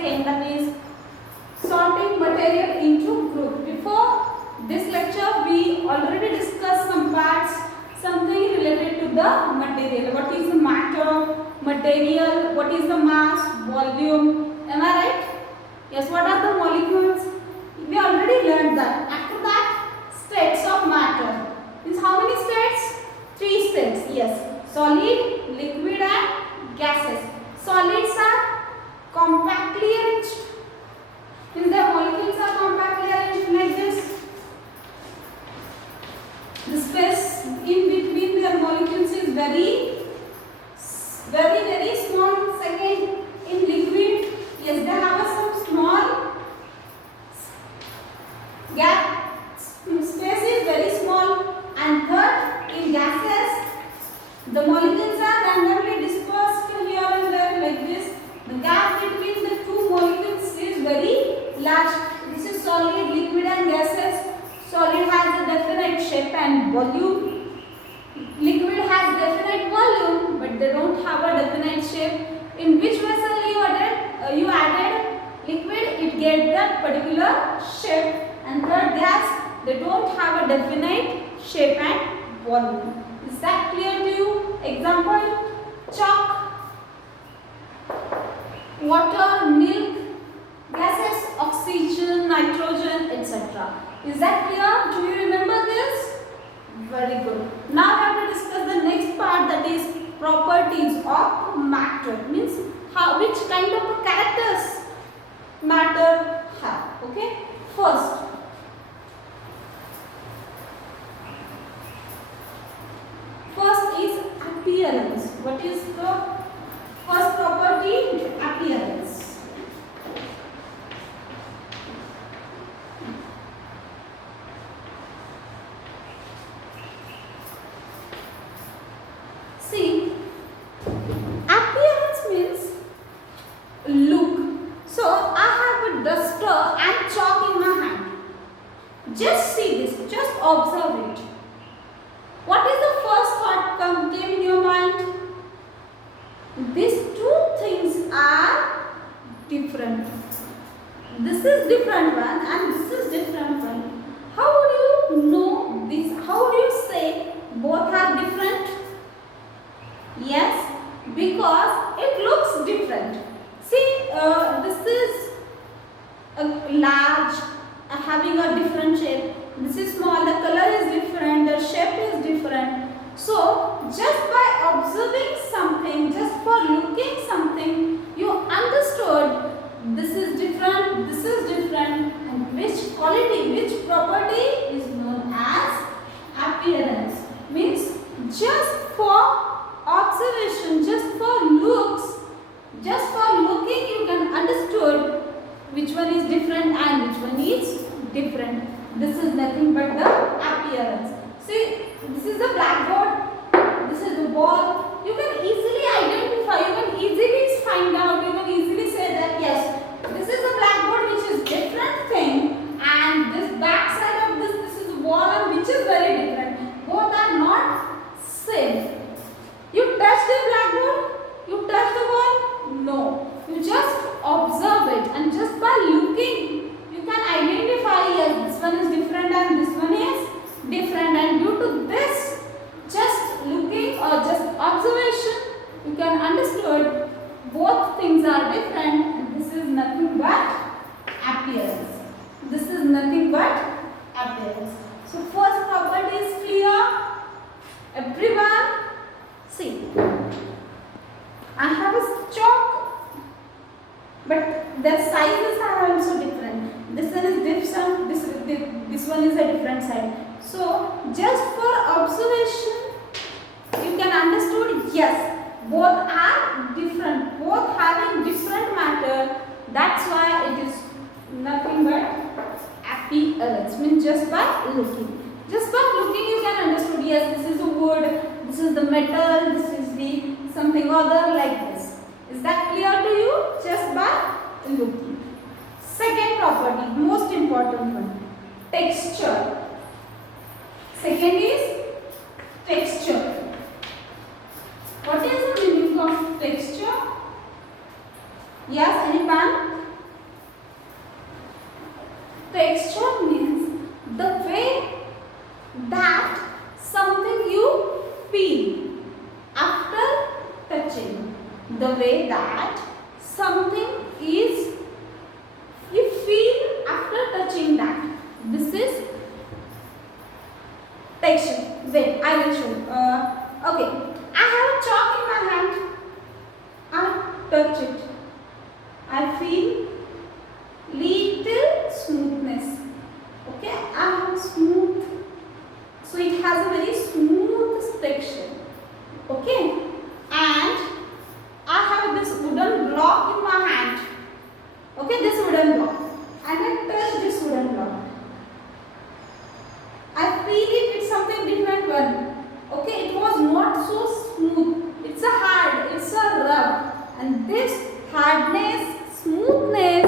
second, that is sorting material into group. Before this lecture, we already discussed some parts, something related to the material. What is the matter, material, what is the mass, volume, am I right? Yes, what are the molecules? We already learned that. After that, states of matter. Means how many states? 3 states, yes. Solid, liquid and gases. Solids are compactly arranged. Means their molecules are compactly arranged like this. The space in between their molecules is very small. Second, in liquid, yes, they have some small gap. Space is very small. And third, in gases, the molecules are randomly dispersed here and there like this. The gap between the two molecules is very large. This is solid, liquid and gases. Solid has a definite shape and volume. Liquid has definite volume, but they don't have a definite shape. In which vessel you added liquid, it gets that particular shape. And third, gas, they don't have a definite shape and volume. Is that clear to you? Example, chalk, water, milk, gases, oxygen, nitrogen, etc. Is that clear? Do you remember this? Very good. Now we have to discuss the next part, that is properties of matter. Means which kind of characters matter have. Okay. First is appearance. What is the first property? Appearance. See, appearance means look. So I have a duster and chalk in my hand. Just see this, just observe it. What is the first thought came in your mind? These two things are different. This is different one and this is different one. How do you know this? How do you say both are different? Yes, because it looks different. See, this is a large, having a different shape. This is small, the color is different, the shape is different. So, just by observing something, just for looking something, you understood this is different, and which quality, which property is known as appearance. Means just for observation, just for looks, just for looking, you can understood which one is different and which one is different. This is nothing but the appearance. See, this is the blackboard, this is the wall. You can easily identify, you can easily find out, you can easily say that yes, this is the blackboard which is different thing, and this back side of this is the wall and which is very different. Both are not same. You touch the blackboard, you touch the wall, no. You just observe it, and just by looking, you can identify, yes, this one is different and this one is different, and due to this, just looking or just observation, you can understood both things are different, and this is nothing but appearance. This is nothing but appearance. So first property is clear. Everyone, see, I have a chalk, but their sizes are also different. This one is different, this one is a different size. So just for observation, you can understood yes, both are different, both having different matter. That's why it is nothing but appearance. Means just by looking. Just by looking you can understood yes, this is a wood, this is the metal, this is the something other like this. Is that clear to you? Just by looking. Second property, most important one, texture. Second is texture. What is the meaning of texture? Yes, anyone? way that something is, you feel after touching that. This is texture. Wait, I will show you. Okay, I have a chalk in my hand. I touch it. I feel little smoothness. Okay, I have smooth. So it has a very smooth texture. Okay, and I have this wooden block in my hand. Okay, this wooden block. And I touch this wooden block. I feel it's something different one. Okay, it was not so smooth. It's a hard, it's a rough. And this hardness, smoothness,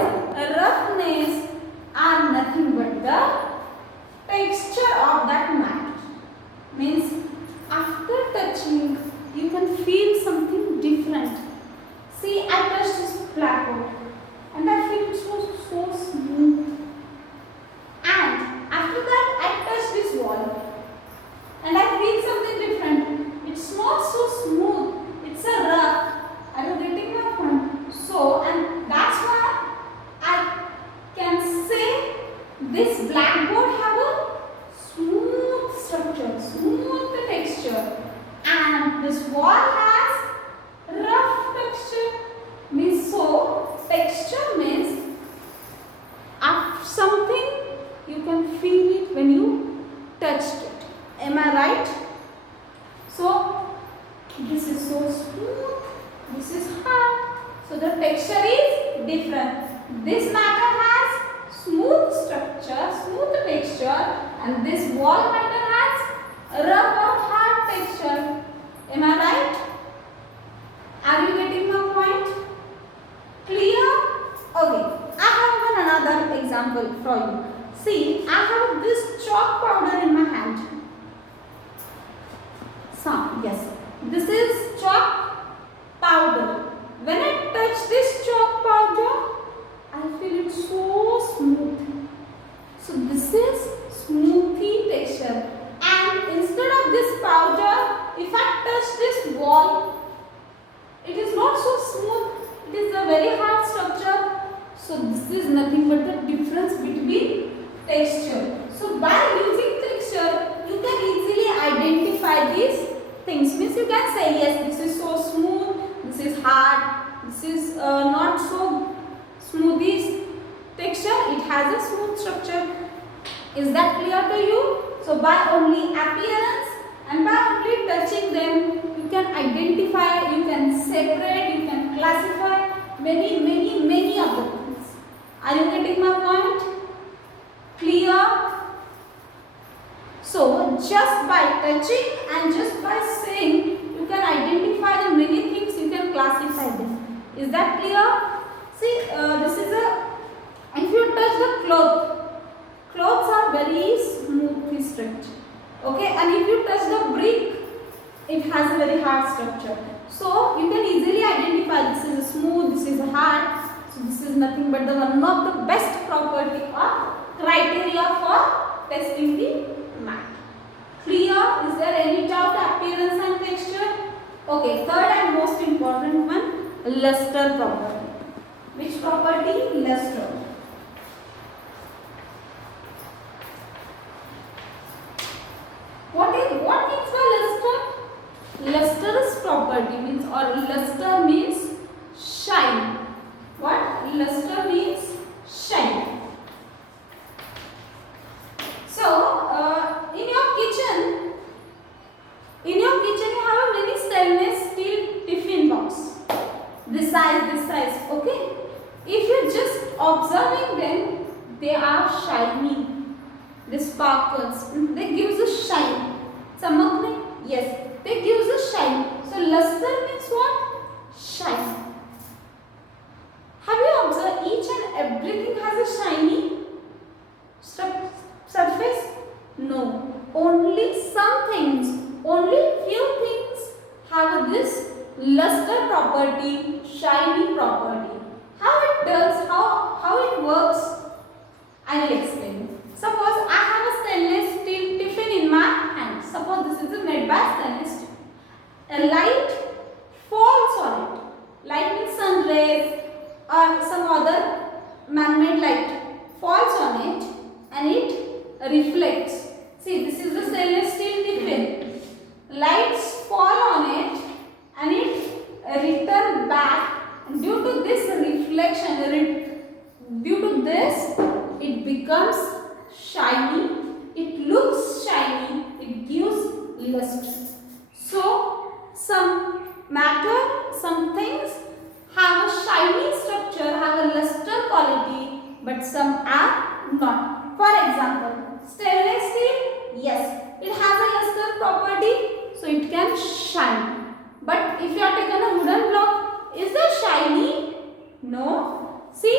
roughness are nothing but the texture of that mat. Means after touching, you can feel something different. See, I touched this blackboard and I feel it was so smooth. And after that, I touch this wall and I feel something different. It's not so smooth. It's a rough. Are you getting my point? So, and that's why I can say this blackboard have a smooth structure, smooth texture, and this wall has rough texture. Means so, texture means after something you can feel it when you touched it. Am I right? So, this is so smooth, this is hard. So, the texture is different. This matter has smooth structure, smooth texture, and this wall matter has rough or hard texture. Am I right? Are you getting my point? Clear? Okay. I have another example for you. See, I have this chalk powder in my hand. Yes. This is chalk powder. When I touch this chalk powder, I feel it so smooth. So this is smoothy texture. And instead of this powder, if I touch this wall, it is not so smooth. It is a very hard structure. So this is nothing but the difference between texture. So by using texture, you can easily identify these things. Means you can say, yes, this is so smooth, this is hard, this is not so smooth texture, it has a smooth structure. Is that clear to you? So by only appearance and by only touching them, you can identify, you can separate, you can classify many of the things. Are you getting my point? Clear? So just by touching and just by saying, you can identify the many things, you can classify them. Is that clear? See, this is if you touch the clothes are very smoothly structured. Okay, and if you touch the brick, it has a very hard structure. So you can easily identify this is smooth, this is hard. So this is nothing but the one of the best property or criteria for testing the mat. Clear? Is there any doubt? Appearance and texture. Okay, third and most important one, luster property. Which property? Luster. What means by luster? Lustrous property means, or luster means shine. What? Luster means shine. So, in your kitchen you have a many stainless steel tiffin box. This size, okay? If you just observing them, they are shiny. They sparkles. They gives a shine. Chamakne? Yes, they gives a shine. So luster means what? Shine. Have you observed each and everything has a shiny surface? No. Only some things, only few things have this luster property, shiny property. How it does, how it works, I will explain. Suppose I have a stainless steel tiffin in my hand. Suppose this is made by stainless steel. A light falls on it. Light So some matter, some things have a shiny structure, have a luster quality, but some are not. For example, stainless steel, yes, it has a luster property, so it can shine. But if you are taken a wooden block, is it shiny? No. See,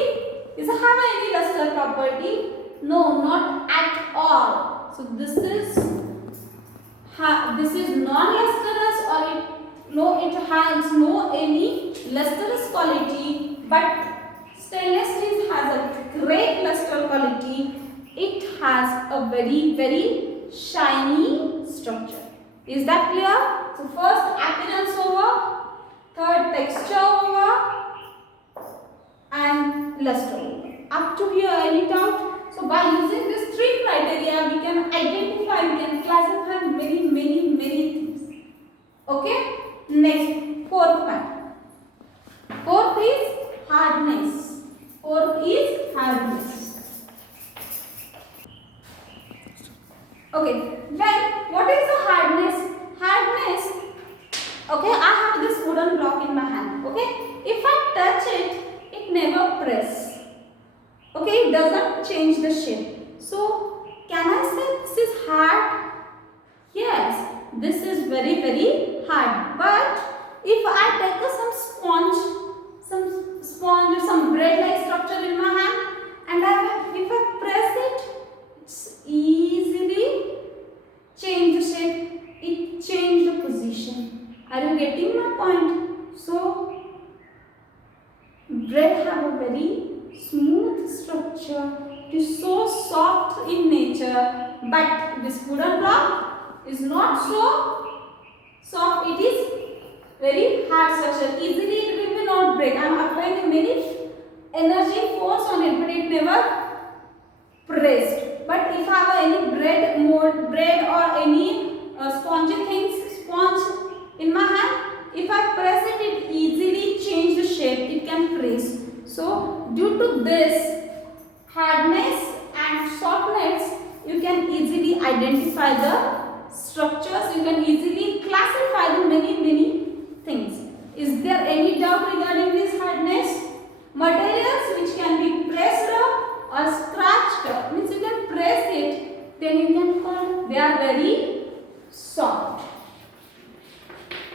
does it have any luster property? No, not at all. So this is non-lustrous, or it has no any lustrous quality, but stainless steel has a great luster quality. It has a very shiny structure. Is that clear? So first appearance over, third texture over, and luster over. Up to here, any doubt? So by using these three criteria, we can identify, we can classify many things. Okay? Next, fourth one. Fourth is hardness. Fourth is hardness. Okay, then what is the hardness? Hardness, okay, I have this wooden block in my hand. Okay, if I touch it, it never press. Okay, it doesn't change the shape. So, can I say this is hard? Yes, this is very hard. But if I take some some bread-like structure in my hand, and if I press it, it's easily change the shape. It change the position. Are you getting my point? So, bread have a very smooth structure. It is so soft in nature, but this wooden block is not so soft. It is very hard structure. Easily it will be not break. I am applying many energy force on it, but it never pressed. But if I have any bread or any sponge in my hand, if I press it, it easily change the shape. It can press. So due to this hardness and softness, you can easily identify the structures. You can easily classify the many things. Is there any doubt regarding this hardness? Materials which can be pressed up or scratched up, means you can press it, then you can call they are very soft.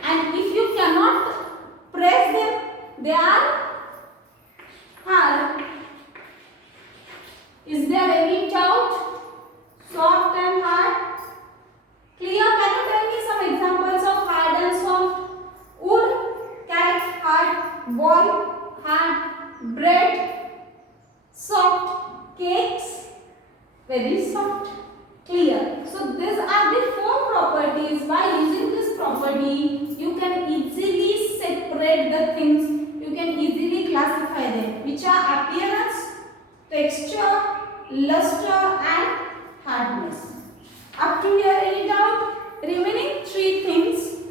And if you cannot press them, they are hard. Is there any doubt? Soft and hard? Clear? Can you tell me some examples of hard and soft? Wood, carrot, hard. Ball, hard. Bread, soft. Cakes, very soft. Clear? So these are the four properties. By using this property, you can easily separate the things. You can easily classify them, which are appearance, texture, luster and hardness. Up to here, any doubt? Remaining three things,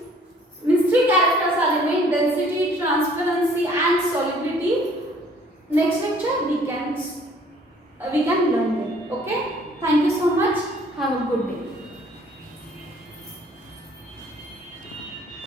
means three characters are remain: density, transparency and solidity. Next lecture we can learn them. Okay? Thank you so much. Have a good day.